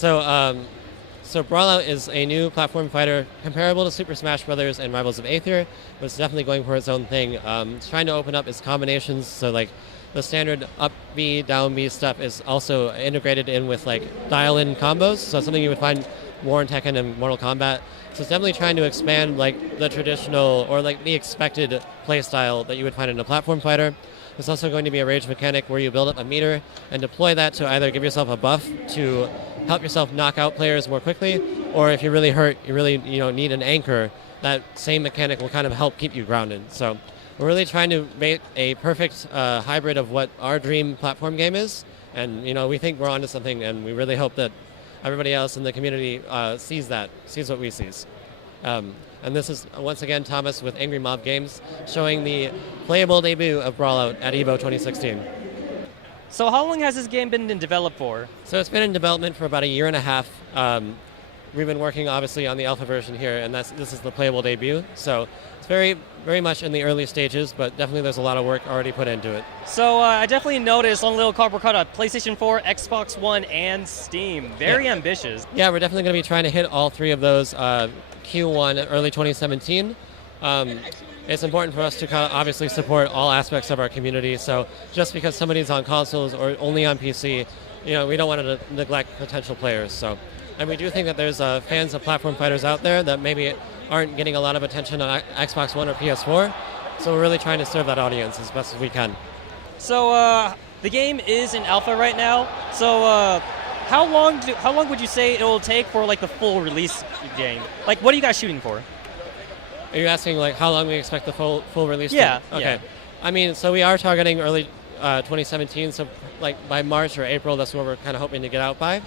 So Brawlout is a new platform fighter comparable to Super Smash Bros. And Rivals of Aether, but it's definitely going for its own thing. It's trying to open up its combinations, so like the standard up B, down B stuff is also integrated in with like dial-in combos, so something you would find more in Tekken and Mortal Kombat. So it's definitely trying to expand like the traditional or like the expected playstyle that you would find in a platform fighter. There's also going to be a rage mechanic where you build up a meter and deploy that to either give yourself a buff to help yourself knock out players more quickly, or if you're really hurt, you really need an anchor, that same mechanic will kind of help keep you grounded. So we're really trying to make a perfect hybrid of what our dream platform game is, and we think we're onto something, and we really hope that everybody else in the community sees what we see. And this is, once again, Thomas with Angry Mob Games, showing the playable debut of Brawlout at EVO 2016. So how long has this game been in development for? So it's been in development for about a year and a half. We've been working, obviously, on the alpha version here, and this is the playable debut. So it's very, very much in the early stages, but definitely there's a lot of work already put into it. So I definitely noticed on the little cardboard cutout, PlayStation 4, Xbox One, and Steam. Very ambitious. Yeah, we're definitely going to be trying to hit all three of those Q1, early 2017. It's important for us to kind of obviously support all aspects of our community. So just because somebody's on consoles or only on PC, we don't want to neglect potential players. And we do think that there's fans of platform fighters out there that maybe aren't getting a lot of attention on Xbox One or PS4. So we're really trying to serve that audience as best as we can. So the game is in alpha right now. So how long would you say it will take for like the full release game? Like, what are you guys shooting for? Are you asking like how long we expect the full release? Yeah. Okay. Yeah. I mean, so we are targeting early 2017. So like by March or April, that's what we're kind of hoping to get out by.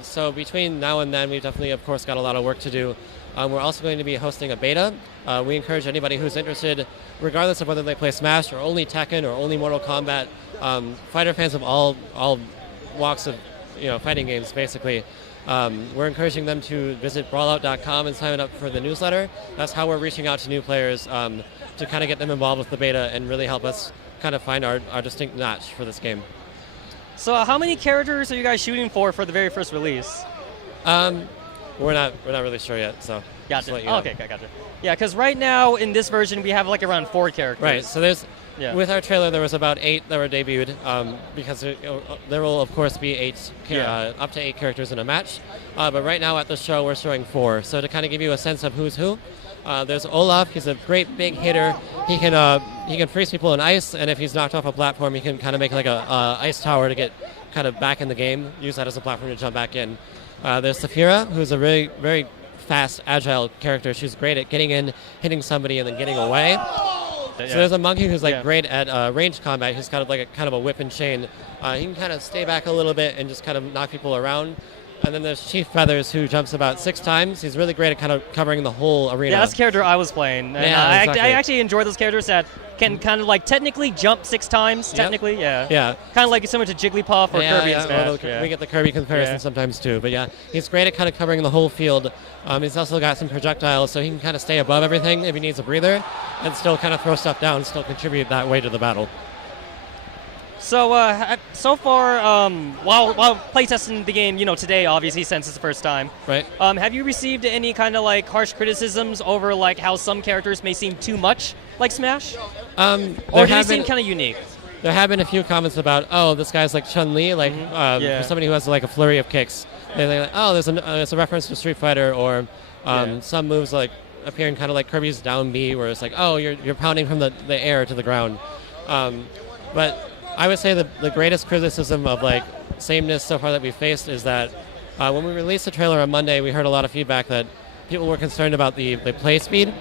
So between now and then, we've definitely, of course, got a lot of work to do. We're also going to be hosting a beta. We encourage anybody who's interested, regardless of whether they play Smash or only Tekken or only Mortal Kombat, fighter fans of all walks of fighting games, basically. We're encouraging them to visit brawlout.com and sign up for the newsletter. That's how we're reaching out to new players to kind of get them involved with the beta and really help us kind of find our distinct niche for this game. So how many characters are you guys shooting for the very first release? We're not really sure yet, so gotcha. Let you know. Okay, gotcha. Yeah, because right now in this version we have like around 4 characters. Right. So with our trailer there was about 8 that were debuted, because there will of course be up to 8 characters in a match. But right now at the show we're showing 4. So to kind of give you a sense of who's who, there's Olaf. He's a great big hitter. He can freeze people in ice, and if he's knocked off a platform, he can kind of make like a ice tower to get kind of back in the game. Use that as a platform to jump back in. There's Saphira, who's a very, very fast, agile character. She's great at getting in, hitting somebody, and then getting away. So there's a monkey who's great at ranged combat. He's kind of a whip and chain. He can kind of stay back a little bit and just kind of knock people around. And then there's Chief Feathers, who jumps about 6 times. He's really great at kind of covering the whole arena. Yeah, that's the character I was playing. And yeah, exactly. I actually enjoy those characters that can kind of like technically jump 6 times. Technically, yeah. Kind of like similar to Jigglypuff or Kirby in Smash. We get the Kirby comparison sometimes too. But yeah, he's great at kind of covering the whole field. He's also got some projectiles, so he can kind of stay above everything if he needs a breather, and still kind of throw stuff down, still contribute that way to the battle. So, so far, while playtesting the game, today, obviously, since it's the first time, right? Have you received any kind of like harsh criticisms over like how some characters may seem too much like Smash, or do they seem kind of unique? There have been a few comments about, oh, this guy's like Chun-Li, like for somebody who has like a flurry of kicks. They're like, oh, there's a reference to Street Fighter, or some moves like appearing kind of like Kirby's down B, where it's like, oh, you're pounding from the air to the ground, but I would say the greatest criticism of like sameness so far that we faced is that when we released the trailer on Monday, we heard a lot of feedback that people were concerned about the play speed,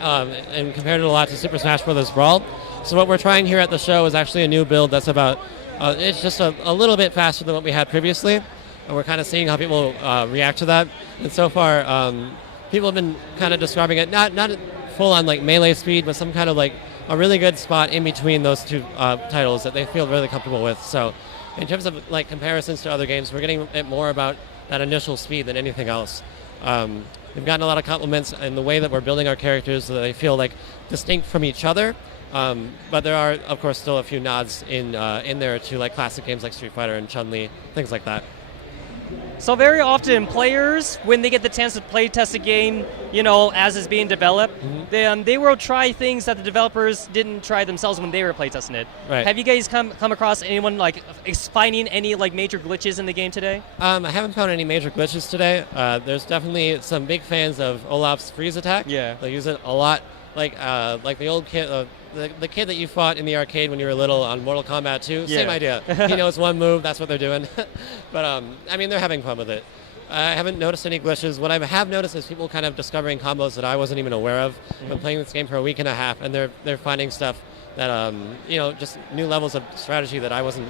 and compared it a lot to Super Smash Bros. Brawl. So what we're trying here at the show is actually a new build that's about, it's just a little bit faster than what we had previously, and we're kind of seeing how people react to that. And so far, people have been kind of describing it not full on like melee speed, but some kind of like a really good spot in between those two titles that they feel really comfortable with. So in terms of like comparisons to other games, we're getting it more about that initial speed than anything else. We've gotten a lot of compliments in the way that we're building our characters so that they feel like distinct from each other. But there are, of course, still a few nods in there to like classic games like Street Fighter and Chun-Li, things like that. So very often, players, when they get the chance to play test a game, as it's being developed, they will try things that the developers didn't try themselves when they were playtesting it. Right. Have you guys come across anyone finding any major glitches in the game today? I haven't found any major glitches today. There's definitely some big fans of Olaf's freeze attack. Yeah. They use it a lot, like the old kid. The kid that you fought in the arcade when you were little on Mortal Kombat 2, same idea. He knows one move, that's what they're doing. But, they're having fun with it. I haven't noticed any glitches. What I have noticed is people kind of discovering combos that I wasn't even aware of. I've been playing this game for a week and a half, and they're finding stuff that, just new levels of strategy that I wasn't...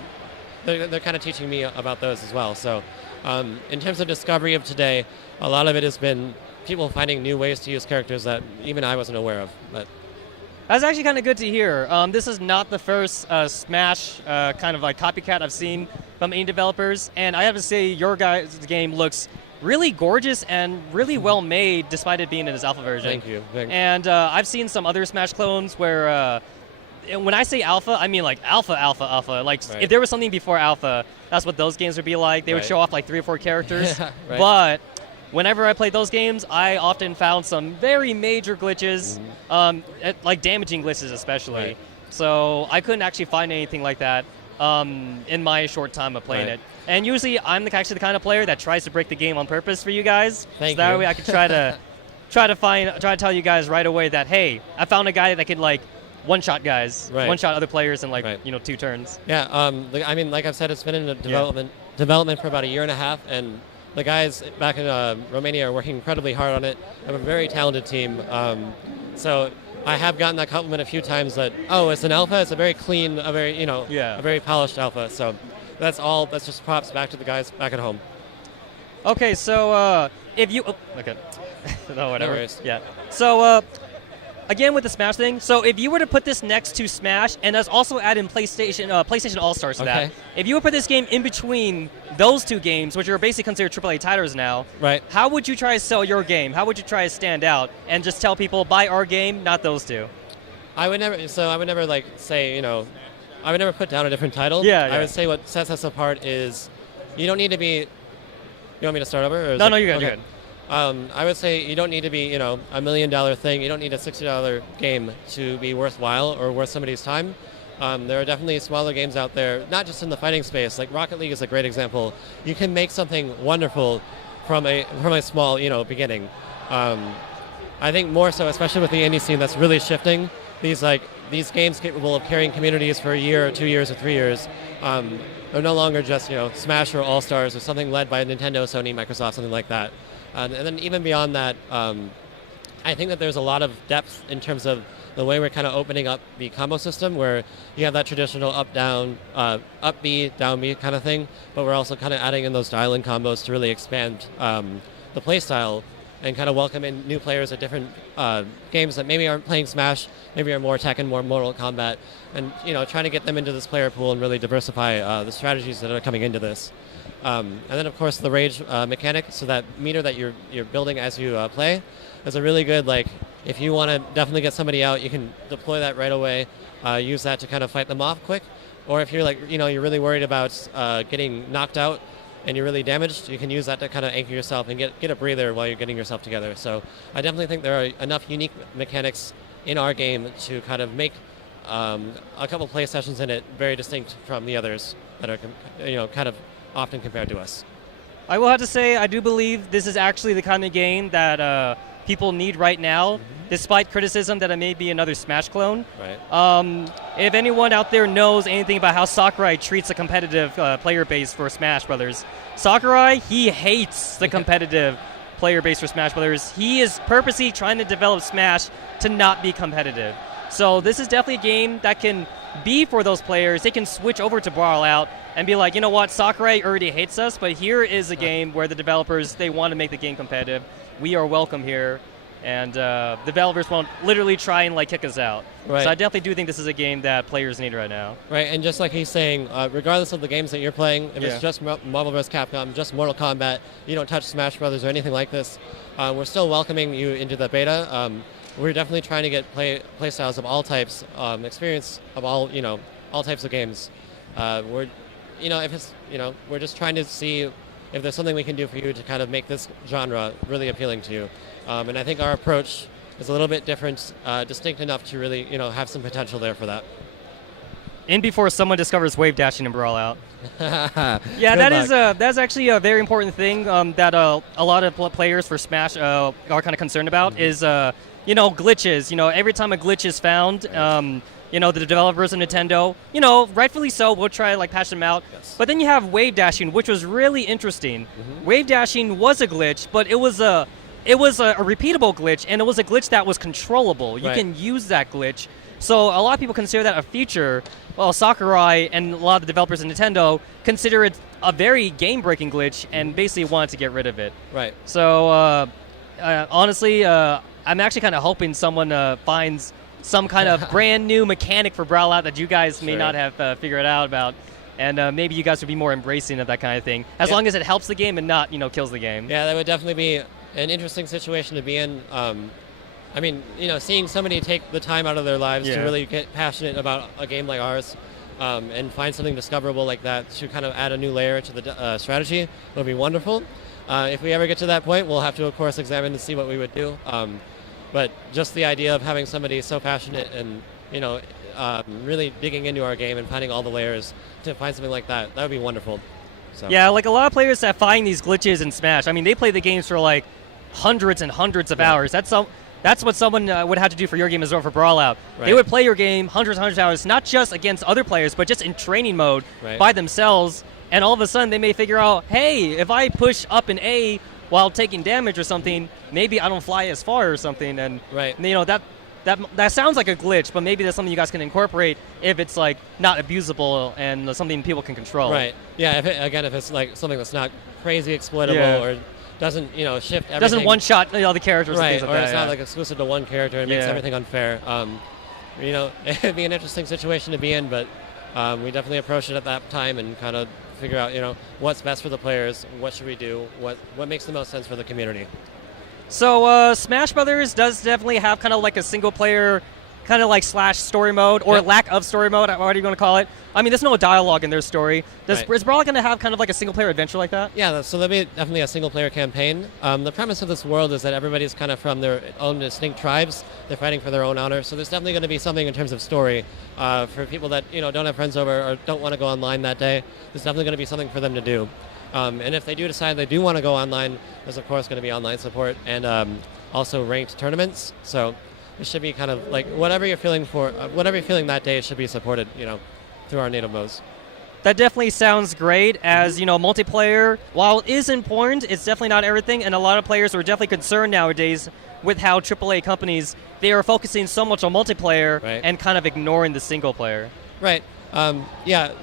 They're kind of teaching me about those as well. So, in terms of discovery of today, a lot of it has been people finding new ways to use characters that even I wasn't aware of. But that's actually kind of good to hear. This is not the first Smash kind of copycat I've seen from any developers, and I have to say your guys' game looks really gorgeous and really well made, despite it being in its alpha version. Thank you. And I've seen some other Smash clones where, when I say alpha, I mean alpha. Right. If there was something before alpha, that's what those games would be like. They would show off 3 or 4 characters, right. But whenever I played those games, I often found some very major glitches, damaging glitches especially. Right. So I couldn't actually find anything like that in my short time of playing it. And usually I'm actually the kind of player that tries to break the game on purpose for you guys. Thank you. That way I can try to tell you guys right away that, hey, I found a guy that could one-shot guys, one-shot other players in 2 turns. Yeah, like I've said, it's been in development for about a year and a half, and the guys back in Romania are working incredibly hard on it. I have a very talented team. So I have gotten that compliment a few times that, it's an alpha, it's a very clean, a very polished alpha. So that's just props back to the guys back at home. Okay, so if you... okay. No, whatever. No worries. Yeah. So, again with the Smash thing, so if you were to put this next to Smash, and let's also add in PlayStation All-Stars to that, if you would put this game in between those 2 games, which are basically considered AAA titles now, right? How would you try to sell your game? How would you try to stand out and just tell people, buy our game, not those 2? I would never say, I would never put down a different title. Yeah. I would say what sets us apart is you don't need to be... You want me to start over? Or no, you're good. You're good. I would say you don't need to be, $1 million thing. You don't need a $60 game to be worthwhile or worth somebody's time. There are definitely smaller games out there, not just in the fighting space. Like Rocket League is a great example. You can make something wonderful from a small, beginning. I think more so, especially with the indie scene, that's really shifting. These games capable of carrying communities for a year or 2 years or 3 years. They're no longer just, Smash or All-Stars or something led by Nintendo, Sony, Microsoft, something like that. And then even beyond that, I think that there's a lot of depth in terms of the way we're kind of opening up the combo system, where you have that traditional up-down, up-B, down-B kind of thing, but we're also kind of adding in those dial-in combos to really expand the play style and kind of welcome in new players at different games that maybe aren't playing Smash, maybe are more Tekken, more Mortal Kombat, and trying to get them into this player pool and really diversify the strategies that are coming into this. And then, of course, the rage mechanic, so that meter that you're building as you play is a really good, if you want to definitely get somebody out, you can deploy that right away, use that to kind of fight them off quick. Or if you're you're really worried about getting knocked out and you're really damaged, you can use that to kind of anchor yourself and get a breather while you're getting yourself together. So I definitely think there are enough unique mechanics in our game to kind of make a couple play sessions in it very distinct from the others that are kind of often compared to us. I will have to say, I do believe this is actually the kind of game that people need right now, despite criticism that it may be another Smash clone. Right. If anyone out there knows anything about how Sakurai treats a competitive player base for Smash Brothers, Sakurai, he hates the competitive player base for Smash Brothers. He is purposely trying to develop Smash to not be competitive. So this is definitely a game that can be for those players. They can switch over to Brawlout and be like, you know what, Sakurai already hates us, but here is a game where the developers, they want to make the game competitive. We are welcome here, and developers won't literally try and kick us out. Right. So I definitely do think this is a game that players need right now. Right, and just like he's saying, regardless of the games that you're playing, if it's just Marvel vs. Capcom, just Mortal Kombat, you don't touch Smash Brothers or anything like this, we're still welcoming you into the beta. We're definitely trying to get play styles of all types, experience of all types of games. We're just trying to see if there's something we can do for you to kind of make this genre really appealing to you. And I think our approach is a little bit different, distinct enough to really, have some potential there for that. In before someone discovers wave dashing in Brawlout. Yeah, that's actually a very important thing that a lot of players for Smash are kind of concerned about is glitches. Every time a glitch is found, the developers of Nintendo, rightfully so, will try to like patch them out. Yes. But then you have wave dashing, which was really interesting. Wave dashing was a glitch, but it was a repeatable glitch, and it was a glitch that was controllable. You can use that glitch. So a lot of people consider that a feature. Well, Sakurai and a lot of the developers of Nintendo consider it a very game-breaking glitch and basically wanted to get rid of it. Right. So honestly, I'm actually kind of hoping someone finds some kind of brand new mechanic for Brawlout that you guys may not have figured out about. And maybe you guys would be more embracing of that kind of thing, as long as it helps the game and not, kills the game. Yeah, that would definitely be an interesting situation to be in. Seeing somebody take the time out of their lives to really get passionate about a game like ours and find something discoverable like that to kind of add a new layer to the strategy would be wonderful. If we ever get to that point, we'll have to, of course, examine and see what we would do. But just the idea of having somebody so passionate and, really digging into our game and finding all the layers to find something like that would be wonderful. So. Yeah, like a lot of players that find these glitches in Smash, they play the games for like hundreds and hundreds of hours. That's what someone would have to do for your game as well for Brawlout. Right. They would play your game hundreds and hundreds of hours, not just against other players, but just in training mode by themselves. And all of a sudden, they may figure out, hey, if I push up an A while taking damage or something, maybe I don't fly as far or something. And that sounds like a glitch, but maybe that's something you guys can incorporate if it's like not abusable and something people can control. Right. Yeah. If it's like something that's not crazy exploitable or doesn't shift everything. Doesn't one-shot the characters and things like that. Or it's not like exclusive to one character and makes everything unfair. It'd be an interesting situation to be in, but we definitely approach it at that time and kind of figure out, what's best for the players, what should we do, what makes the most sense for the community. So Smash Brothers does definitely have kind of like a single-player kind of like / story mode or lack of story mode, what are you going to call it? There's no dialogue in their story. Is Brawlout going to have kind of like a single-player adventure like that? Yeah, so there'll be definitely a single-player campaign. The premise of this world is that everybody's kind of from their own distinct tribes. They're fighting for their own honor. So there's definitely going to be something in terms of story for people that don't have friends over or don't want to go online that day. There's definitely going to be something for them to do. And if they do decide they do want to go online, there's of course going to be online support and also ranked tournaments. So it should be kind of like whatever you're feeling that day, it should be supported, through our native modes. That definitely sounds great. As multiplayer, while it is important, it's definitely not everything, and a lot of players are definitely concerned nowadays with how AAA companies, they are focusing so much on multiplayer and kind of ignoring the single player. Right.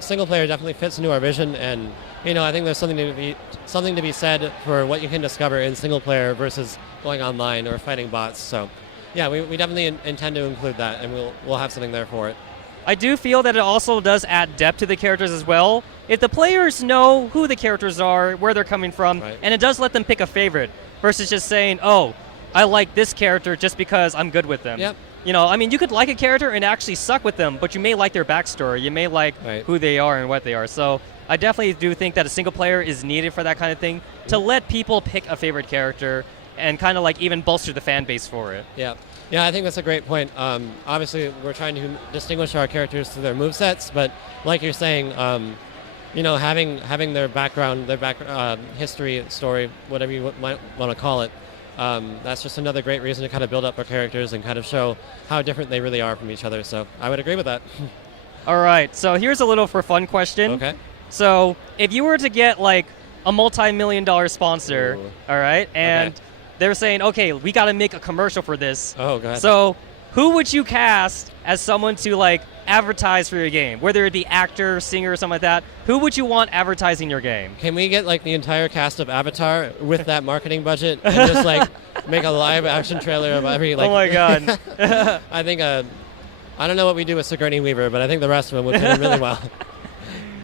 Single player definitely fits into our vision, and I think there's something to be said for what you can discover in single player versus going online or fighting bots. So, yeah, we definitely intend to include that, and we'll have something there for it. I do feel that it also does add depth to the characters as well. If the players know who the characters are, where they're coming from, and it does let them pick a favorite versus just saying, oh, I like this character just because I'm good with them. Yep. You could like a character and actually suck with them, but you may like their backstory. You may like who they are and what they are. So I definitely do think that a single player is needed for that kind of thing, to let people pick a favorite character and kind of like even bolster the fan base for it. Yeah, I think that's a great point. Obviously, we're trying to distinguish our characters through their movesets, but like you're saying, having their background, history, story, whatever you might want to call it, that's just another great reason to kind of build up our characters and kind of show how different they really are from each other. So I would agree with that. All right, so here's a little for fun question. Okay. So if you were to get like a multi-million-dollar sponsor, all right, and they're saying, okay, we got to make a commercial for this. Oh, God. So who would you cast as someone to like advertise for your game? Whether it be actor, singer, or something like that. Who would you want advertising your game? Can we get like the entire cast of Avatar with that marketing budget and just like make a live action trailer of every like... Oh my God. I think, I don't know what we do with Sigourney Weaver, but I think the rest of them would fit in really well.